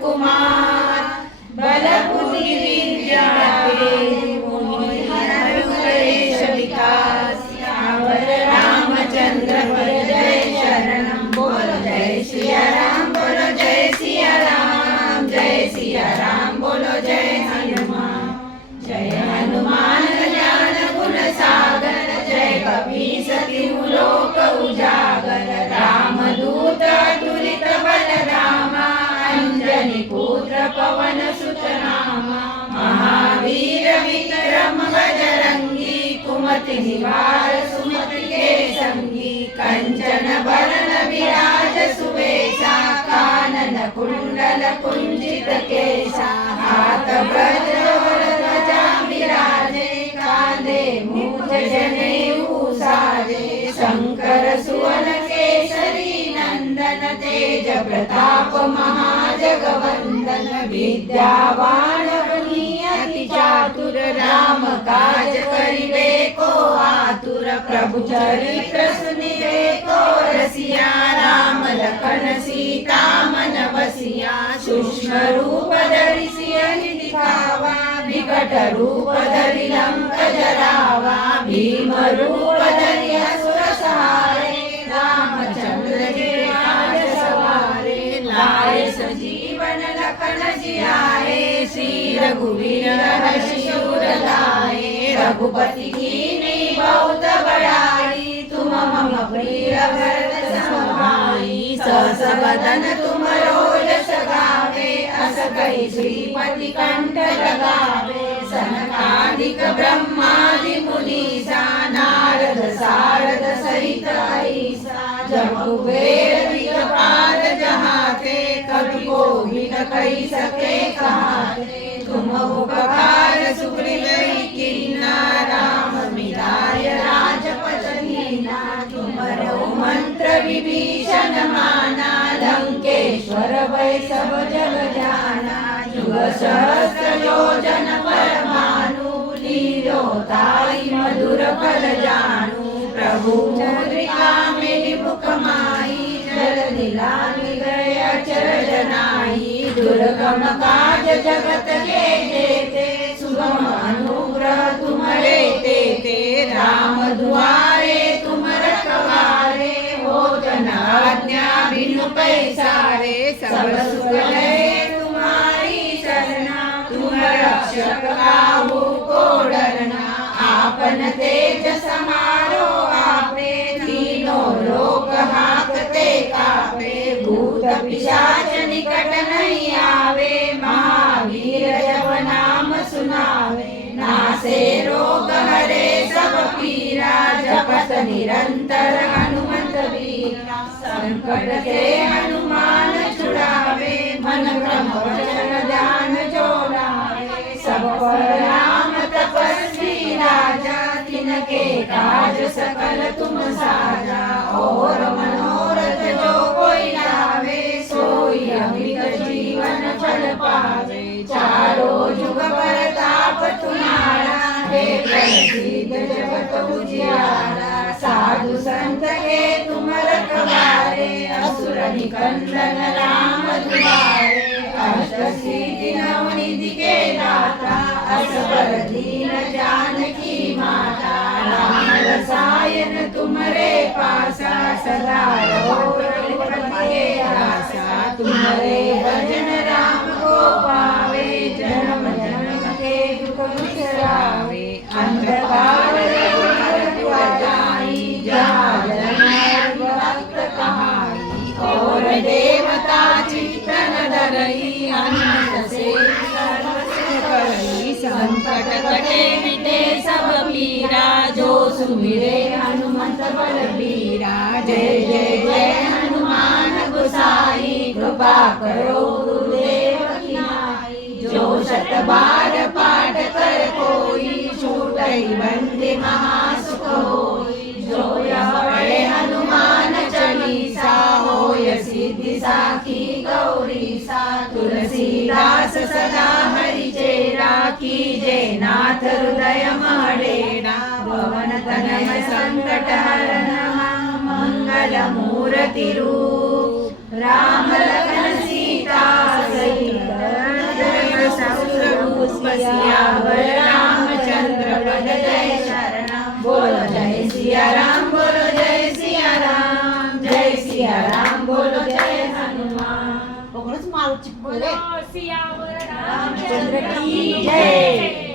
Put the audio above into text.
कुमार बल बुद्धि विद्या गणेश विकास यावर रामचंद्र पर जय शरणम बोलो जय सिया राम बोलो जय सिया राम जय सिया राम बोलो जय हनुमान ज्ञान गुण सागर जय कपीस तिहु लोक उजागर रामदूत अतुलित बलरामा अंजनी पुत्र पवन सुत नामा महावीर विक्रम बजरंगी कुमति निवार सुमति के संगी कंचन बरन विराज सुवेशा कानन कुंडल कुंजित केशा हाथ वज्र ध्वजा विराजे कांधे मूज जनेऊ साजे शंकर सुवन केसरी नंदन तेज प्रताप महाजगवंदन विद्यावान अति चातुर राम काज करिबे को आतुर प्रभु चरित्र सुनिबे को रसिया राम लखन सीता मन बसिया सूक्ष्म रूप धरि सियहि दिखावा विकट रूप धरि लंक जरावा भीम रूप धरि असुर सहारे रामचंद्र के काज सवारे लाए सजीवन लखन जियाए श्री रघुवीर हर्षि उर लाए रघुपति कीन्ही बहुत बड़ाई तुम मम प्रिय भरत सम भाई सहस बदन तुम रोज गावे अस कहि श्रीपति कंठ लगावे सनकादिक ब्रह्मादि मुनीसा नारद सारद सहित ऐसा जब कुबेर दिगपाल जहाते कवि कोई न कहि सके कहाते तुम उपकार सुग्रीव कीन्हा राम मिलाय राजपद दीना तुमरो मंत्र विभीषण माना लंकेश्वर भय सब जग जाना युग सहस्र योजन पर भानु लीलो ताई मधुर फल जानू प्रभु मुद्रिका मेरी मुख माई जल दिलानि गए अचरज नाई दुर्गम काज जगत के जेते सुगम अनुग्रह तुम्हारे तेते राम दुआरे तुम रखवारे होत न आज्ञा बिनु पैसारे सब सुख है तुम्हारी शरणा तुम रक्षक काहू को डरना आपन तेज समारो आपे तीनों लोक हाकते कापे भूत पिशाच निकट नहीं आवे महावीर जब नाम सुनावे नासे रोग हरे सब पीरा जपत निरंतर हनुमत वीरा संकट से हनुमान छुड़ावे मन क्रम वचन ध्यान जो लावे सब पर राम तपस्वी राजा तिनके काज सकल तुम साजा और मनोरथ जो कोई लावे सोई अमित जीवन फल पावे चारों जुग परताप तुम्हारा हे प्रसिद्ध जगत उजियारा साधु संत के तुम रखवारे असुर निकंदन राम दुआरे अष्ट सिद्धि नवनिधि के दाता असबर दीन जानकी माता राम रसायन तुम्हारे पासा सदा रहो रघुपति के आसा तुम्हारे भजन राम को पावे जन्म जन्म के दुख बिसरावे अंधकार रघुवर जाई जहाँ जन्म भक्त कहाई और देवता चितन धरई हनुमत से संकट कटे मिटे सब पीरा जो सुमिरे हनुमत बलबीरा जय जय जय हनुमान गोसाई कृपा करो गुरुदेव की नाई जो शत बार पाठ कर कोई छूटई बंदे महासुख होई जो यह पढ़े हनुमान चालीसा होय सिद्धि साखी गौरी सा तुलसीदास सदा हरि चेरा कीजे नाथ हृदय मडेरा पवन तनय संकट हरण मंगल मूर्ति रूप राम लखन सीता सहित शुभ सियावर रामचंद्र पद जय शरणम बोलो जय सिया राम बोलो जय सिया राम जय सिया राम बोलो जय हनुमान पकडच मारू चिपकले सियावर रामचंद्र की जय।